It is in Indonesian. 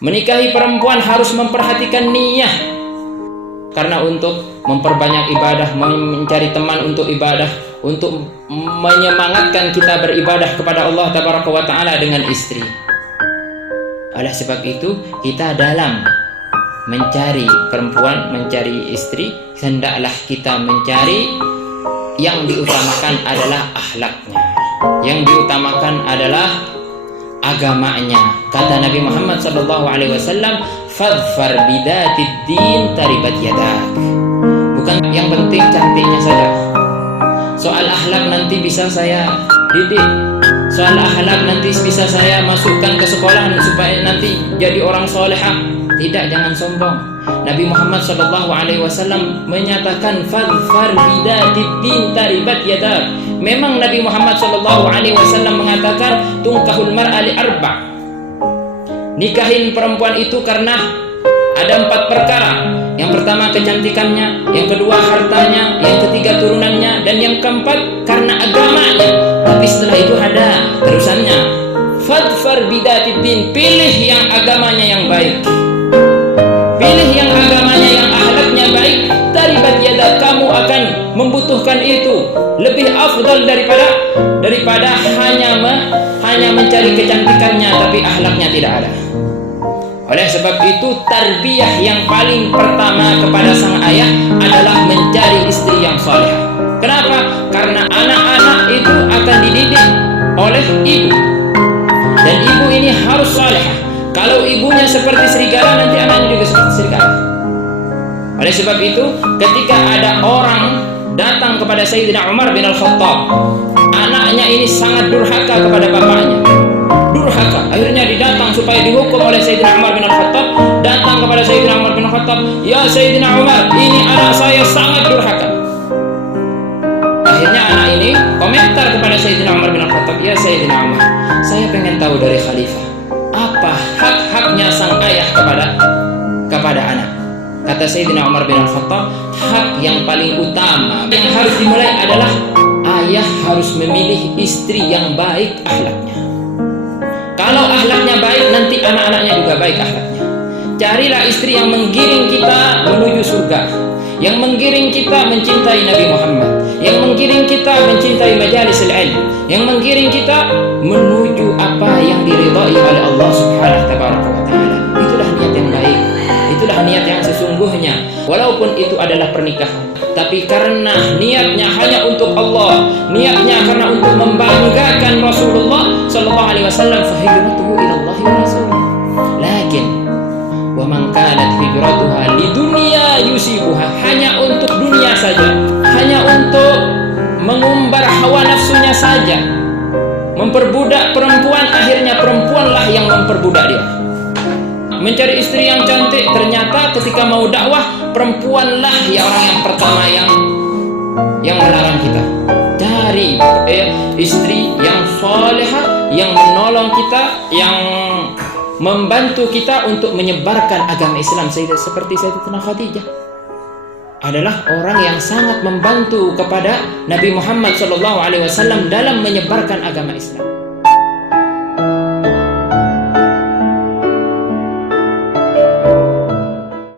Menikahi perempuan harus memperhatikan niat, karena untuk memperbanyak ibadah, mencari teman untuk ibadah, untuk menyemangatkan kita beribadah kepada Allah Tabaraka wa Ta'ala dengan istri. Oleh sebab itu, kita dalam mencari perempuan, mencari istri, hendaklah kita mencari yang diutamakan adalah akhlaknya, yang diutamakan adalah agamanya. Kata Nabi Muhammad SAW, "Fadfar bidatid din taribat yadak." Bukan yang penting cantiknya saja. Soal akhlak nanti bisa saya didik. Soal akhlak nanti bisa saya masukkan ke sekolah supaya nanti jadi orang solehah. Tidak, jangan sombong. Nabi Muhammad SAW menyatakan, "Fadfar bidatid din taribat yadak." Memang Nabi Muhammad SAW mengatakan, "Tungkahul mar'a li arba'." Nikahin perempuan itu karena ada 4 perkara. Yang pertama kecantikannya, yang kedua hartanya, yang ketiga turunannya, dan yang keempat karena agamanya. Tapi setelah itu ada terusannya, "Fadfar bidatid din." Pilih yang agamanya yang baik, pilih yang agamanya, yang akhlaknya baik. Taribat yadak, kamu akan membutuhkan itu lebih afdal daripada hanya mencari kecantikannya tapi akhlaknya tidak ada. Oleh sebab itu, tarbiyah yang paling pertama kepada sang ayah adalah mencari istri yang saleh. Kenapa? Karena anak-anak itu akan dididik oleh ibu, dan ibu ini harus salehah. Kalau ibunya seperti serigala, nanti anaknya juga seperti serigala. Oleh sebab itu, ketika ada orang datang kepada Sayyidina Umar bin Al-Khattab, anaknya ini sangat durhaka kepada bapaknya. Durhaka, akhirnya didatang supaya dihukum oleh Sayyidina Umar bin Al-Khattab. Datang kepada Sayyidina Umar bin Al-Khattab, "Ya Sayyidina Umar, ini anak saya sangat durhaka." Akhirnya anak ini komentar kepada Sayyidina Umar bin Al-Khattab, "Ya Sayyidina Umar, saya pengen tahu dari khalifah, apa hak-haknya sang ayah kepada anak?" Kata Sayyidina Umar bin Al-Khattab, hak yang paling utama yang harus dimulai adalah ayah harus memilih istri yang baik akhlaknya. Kalau akhlaknya baik, nanti anak-anaknya juga baik akhlaknya. Carilah istri yang menggiring kita menuju surga, yang menggiring kita mencintai Nabi Muhammad, yang menggiring kita mencintai majalisul ilm, yang menggiring kita menuju apa yang diridhai oleh Allah Subhanahu wa Ta'ala. Itulah niat yang baik, itulah niat yang sesungguhnya. Walaupun itu adalah pernikahan, tapi karena niatnya hanya untuk Allah, niatnya karena untuk membanggakan Rasulullah sallallahu alaihi wasallam, fa hijratuhu ila Allah wa rasulih. Lakin wa man kanat hijratuha lidunya yusibuha, hanya untuk dunia saja, hanya untuk mengumbar hawa nafsunya saja, memperbudak perempuan, akhirnya perempuanlah yang memperbudak dia. Mencari istri yang cantik, ternyata ketika mau dakwah, perempuanlah orang yang pertama yang melarang kita. Cari istri yang salehah, yang menolong kita, yang membantu kita untuk menyebarkan agama Islam. Seperti Sayyidatina Khadijah adalah orang yang sangat membantu kepada Nabi Muhammad SAW dalam menyebarkan agama Islam.